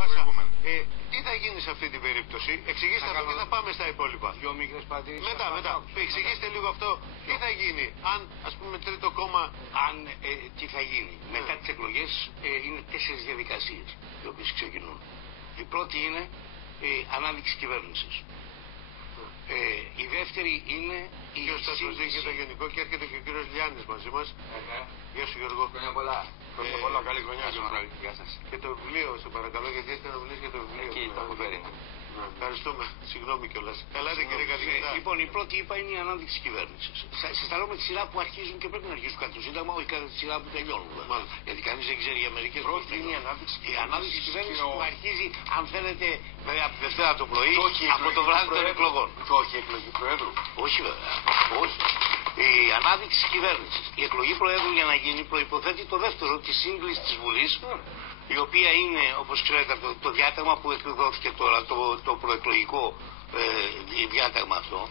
Πάσα, τι θα γίνει σε αυτή την περίπτωση, εξηγήστε αυτό και θα πάμε στα υπόλοιπα. Δύο μικρές παρατηρήσεις. Μετά, εξηγήστε λίγο αυτό, τι θα γίνει, αν ας πούμε τρίτο κόμμα... Τι θα γίνει. Μετά τις εκλογές είναι 4 διαδικασίες οι οποίες ξεκινούν. Η πρώτη είναι ανάδειξη κυβέρνησης. Η δεύτερη είναι η σύγκριση για το γενικό και έρχεται και ο κύριος Λιάννης μαζί μας. Γεια σου Γιώργο. Χρόνια πολλά. Χρόνια πολλά, καλή χρονιά. Γεια σας. Και το βιβλίο, σε παρακαλώ, γιατί έχετε να μιλήσει για το βιβλίο. Εκεί το έχω φέρει. Ευχαριστούμε. Συγγνώμη κιόλας. Ελάτε κύριε καθηγητά. Λοιπόν, η πρώτη είπα είναι η ανάδειξη της κυβέρνησης. Συσταλώ με τη σειρά που αρχίζουν και πρέπει να αρχίσουν κατά το Σύνταγμα, όχι κατά τη σειρά που τελειώνουν. Γιατί κανείς δεν ξέρει για μερικές φορές. Είναι η ανάδειξη της κυβέρνησης που αρχίζει, αν θέλετε, από τη Δευτέρα το πρωί, από το βράδυ των εκλογών. Όχι εκλογή Προέδρου. Όχι βέβαια. Όχι. Η ανάδειξη της κυβέρνησης. Η εκλογή Προέδρου για να γίνει προϋποθέτει το δεύτερο, τη σύγκληση της Βουλής, η οποία είναι, όπως ξέρετε, το διάταγμα που εκδόθηκε τώρα, το προεκλογικό διάταγμα αυτό,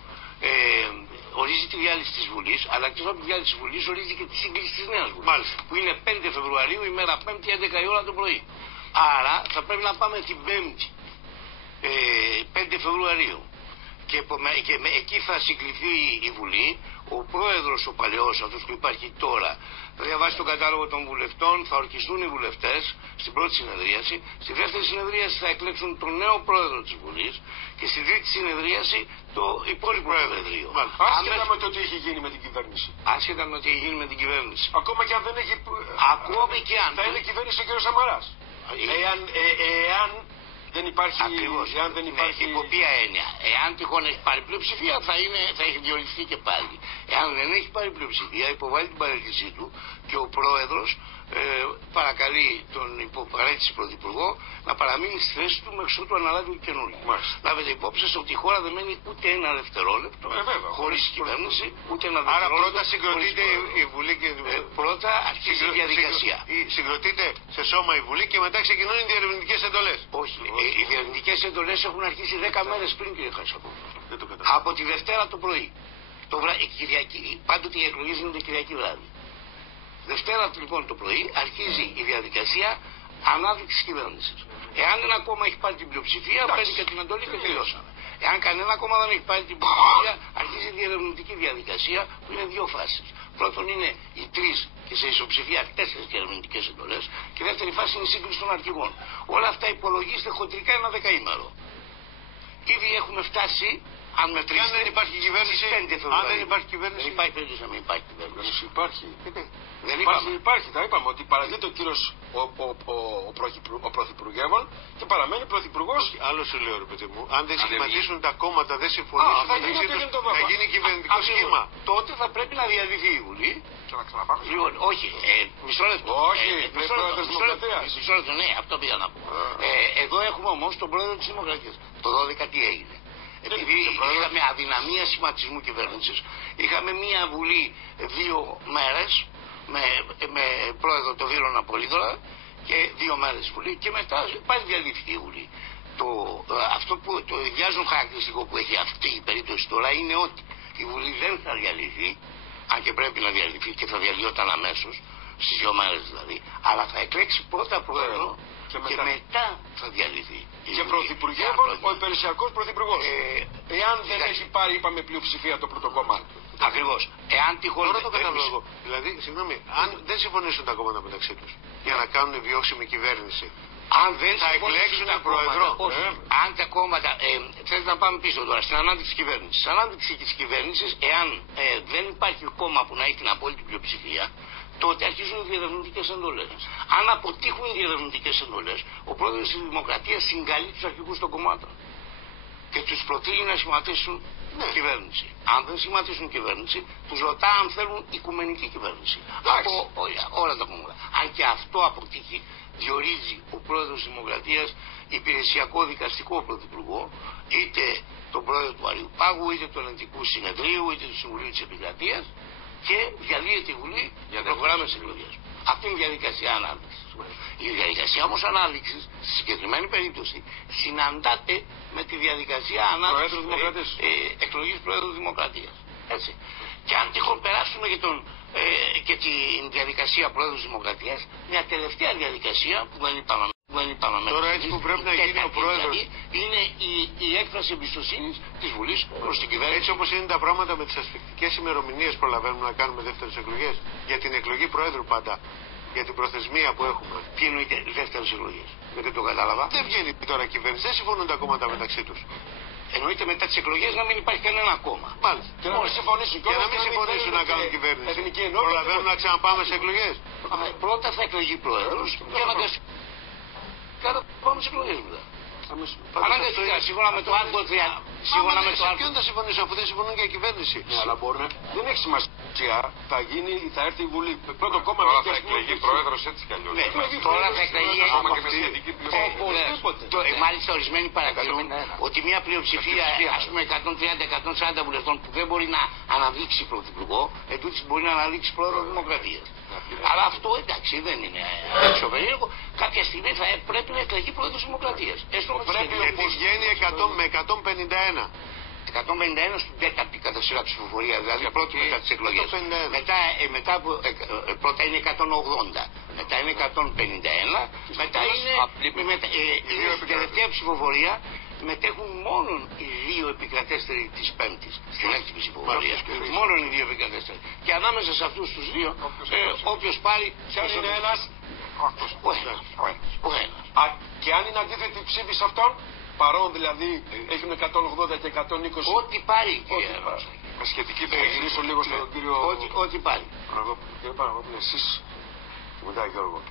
ορίζει τη διάλυση της Βουλής, αλλά εκτός από τη διάλυση της Βουλής ορίζει και τη σύγκληση της Νέας Βουλής. Μάλιστα. Που είναι 5 Φεβρουαρίου, ημέρα 5η, 11 η ώρα το πρωί. Άρα θα πρέπει να πάμε την 5η, 5 Φεβρουαρίου. Και εκεί θα συγκληθεί η Βουλή. Ο πρόεδρος, ο παλαιός, αυτός που υπάρχει τώρα, θα διαβάσει τον κατάλογο των βουλευτών, θα ορκιστούν οι βουλευτές στην πρώτη συνεδρίαση. Στη δεύτερη συνεδρίαση θα εκλέξουν τον νέο πρόεδρο της Βουλής και στη τρίτη συνεδρίαση το υπόλοιπο προεδρείο. Άσχετα με το τι έχει γίνει με την κυβέρνηση. Άσχετα με το τι έχει γίνει με την κυβέρνηση. Ακόμα και αν δεν έχει. Ακόμη και αν. Θα είναι κυβέρνηση ο κ. Σαμαράς. Εάν δεν υπάρχει. Ακριβώς. Εάν δεν υπάρχει. Υπό ποια έννοια. Εάν τυχόν έχει πάρει πλειοψηφία θα έχει διοριστεί και πάλι. Εάν δεν έχει πάρει πλειοψηφία, υποβάλλει την παρέτησή του και ο πρόεδρος παρακαλεί τον υποπαρέτηση πρωθυπουργό να παραμείνει στη θέση του μέχρι ότου αναλάβει ο καινούργιο. Λάβετε υπόψη σας ότι η χώρα δεν μένει ούτε ένα δευτερόλεπτο χωρίς κυβέρνηση, ούτε ένα δευτερόλεπτο. Άρα πρώτα συγκροτείται η Βουλή και πρώτα αρχίζει η διαδικασία. Συγκροτείται σε σώμα η Βουλή και μετά ξεκινούν οι διερευνητικές εντολές. Όχι. Οι διερευνητικές εντολές έχουν αρχίσει 10 μέρες πριν, κύριε Χασαπού. Από τη Δευτέρα το πρωί. Πάντοτε οι εκλογές γίνονται Κυριακή βράδυ. Δευτέρα λοιπόν το πρωί αρχίζει η διαδικασία ανάδειξης κυβέρνησης. Εάν ένα κόμμα έχει πάρει την πλειοψηφία, παίρνει και την εντολή και τελειώσαμε. Εάν κανένα κόμμα δεν έχει πάρει την πλειοψηφία, αρχίζει η διερευνητική διαδικασία που είναι 2 φάσεις. Πρώτον είναι οι 3 και σε ισοψηφία 4 διερευνητικές εντολές και δεύτερη φάση είναι η σύγκριση των αρχηγών. Όλα αυτά υπολογίστε χοντρικά ένα δεκαήμερο. Ήδη έχουμε φτάσει. Αν δεν υπάρχει κυβέρνηση, αν δεν υπάρχει κυβέρνηση, δεν υπάρχει περίπτωση να μην υπάρχει κυβέρνηση. Υπάρχει. Υπάρχει, τα είπαμε ότι παραδίδεται ο κύριος ο πρωθυπουργεύων και παραμένει πρωθυπουργός. Άλλο σου λέω, ρε παιδί μου, αν δεν σχηματίσουν τα κόμματα, δεν συμφωνήσουν μεταξύ τους, να γίνει κυβερνητικό σχήμα. Τότε θα πρέπει να διαλυθεί η Βουλή. Λοιπόν, όχι, μισό λεπτό. Όχι, μισό λεπτό, ναι, αυτό πήγα να πω. Εδώ έχουμε όμως τον πρόεδρο της Δημοκρατίας. Το 12 τι έγινε. Επειδή είχαμε αδυναμία σχηματισμού κυβέρνησης, είχαμε μία Βουλή 2 μέρες με πρόεδρο τον Βύρωνα Πολύδωρα και 2 μέρες Βουλή και μετά πάλι διαλύθηκε η Βουλή. Αυτό που το ιδιάζον χαρακτηριστικό που έχει αυτή η περίπτωση τώρα είναι ότι η Βουλή δεν θα διαλυθεί, αν και πρέπει να διαλυθεί και θα διαλυόταν αμέσως, στις 2 μέρες δηλαδή, αλλά θα εκλέξει πρώτα πρόεδρο και μετά θα διαλυθεί. Και πρωθυπουργεύων ο υπηρεσιακός πρωθυπουργός. Εάν δεν έχει πάρει, είπαμε, πλειοψηφία το πρώτο κόμμα. Ακριβώς. Εάν τυχόν. Τώρα το καταλόγω. Δηλαδή, συγγνώμη, αν δεν συμφωνήσουν τα κόμματα μεταξύ τους για να κάνουν βιώσιμη κυβέρνηση, αν δεν θα εκλέξουν πρόεδρο. Αν τα κόμματα. Θέλετε να πάμε πίσω τώρα στην ανάδειξη της κυβέρνησης. Στην ανάδειξη της κυβέρνησης, εάν δεν υπάρχει κόμμα που να έχει την απόλυτη πλειοψηφία, τότε αρχίζουν οι διερευνητικές εντολές. Αν αποτύχουν οι διερευνητικές εντολές, ο πρόεδρος της Δημοκρατίας συγκαλεί τους αρχηγούς των κομμάτων και τους προτείνει να σχηματίσουν κυβέρνηση. Αν δεν σχηματίσουν κυβέρνηση, τους ρωτά αν θέλουν οικουμενική κυβέρνηση. Από όλα τα κόμματα. Αν και αυτό αποτύχει, διορίζει ο πρόεδρος της Δημοκρατίας υπηρεσιακό δικαστικό πρωθυπουργό, είτε τον πρόεδρο του Αριουπάγου, είτε του Ελεγκτικού Συνεδρίου, είτε του Συμβουλίου της Επικρατείας, και διαλύεται η Βουλή για να προχωράμε σε εκλογές. Αυτή είναι η διαδικασία ανάδειξης. Η διαδικασία όμως ανάδειξης, στη συγκεκριμένη περίπτωση, συναντάται με τη διαδικασία ανάδειξης εκλογής Προέδρου Δημοκρατίας. Έτσι. Και αν τυχόν περάσουμε και τη διαδικασία Προέδρου Δημοκρατίας, μια τελευταία διαδικασία που δεν είπαμε δεν είπαμε τώρα έτσι που πρέπει να γίνει ο πρόεδρος. Δηλαδή, είναι η έκφραση εμπιστοσύνης της Βουλής προς την κυβέρνηση. Έτσι όπως είναι τα πράγματα με τις ασφικτικές ημερομηνίες, προλαβαίνουμε να κάνουμε δεύτερες εκλογές. Για την εκλογή πρόεδρου πάντα. Για την προθεσμία που έχουμε. Τι εννοείται δεύτερες εκλογές? Δεν το κατάλαβα. Δεν βγαίνει τώρα κυβέρνηση, δεν συμφωνούν τα κόμματα μεταξύ τους. Εννοείται μετά τις εκλογές να μην υπάρχει κανένα κόμμα. Μάλιστα. Και να μην συμφωνήσουν. Και να μην συμφωνήσουν να κάνουν κυβέρνηση. Προλαβαίνουν να ξαναπάμε σε εκλογές. Πρώτα θα εκλογεί πρόεδρος και αναγκαστικά να πάμε σε εκλογές μετά. Αναγκαστικά, σύμφωνα με το άρθρο 30. Σύμφωνα με το άρθρο. Ποιον θα συμφωνήσουν αφού δεν συμφωνούν για κυβέρνηση? Ναι, αλλά μπορεί να. Δεν έχει σημασία. Θα έρθει η Βουλή. Πρώτο κόμμα τώρα θα εκλεγεί πρόεδρος έτσι κι αλλιώς. Ναι, τώρα θα εκλεγεί ακόμα και με σχετική πλειοψηφία. Μάλιστα ορισμένοι παρακαλούν ότι μια πλειοψηφία, ας πούμε 130-140 βουλευτών που δεν μπορεί να αναδείξει πρωθυπουργό, εντούτοις μπορεί να αναδείξει πρόεδρο Δημοκρατίας. Αλλά αυτό εντάξει δεν είναι έξω περίεργο. Κάποια στιγμή θα πρέπει να εκλεγεί πρόεδρος Δημοκρατίας. Γιατί βγαίνει 100 με 151. 151 στην τέταρτη κατά σειρά ψηφοφορία, δηλαδή πρώτη μετά τις εκλογές. Μετά πρώτα είναι 180, μετά είναι 151, μετά είναι στην τελευταία ψηφοφορία μετέχουν μόνο οι δύο επικρατέστεροι της Πέμπτης στην έκτη ψηφοφορία. Μόνο οι δύο επικρατέστεροι. Και ανάμεσα σε αυτούς τους δύο, όποιος πάρει. Ποιος είναι ένας? Ο ένας. Και αν είναι αντίθετη ψήφη σε αυτόν, παρόν δηλαδή έχουν 180 και 120. Ό,τι πάρει, κύριε με σχετική θα γυρίσω λίγο στον κύριο. Ό,τι πάρει. Κύριε Παναγόπουλε, εσείς, μετά Γιώργο.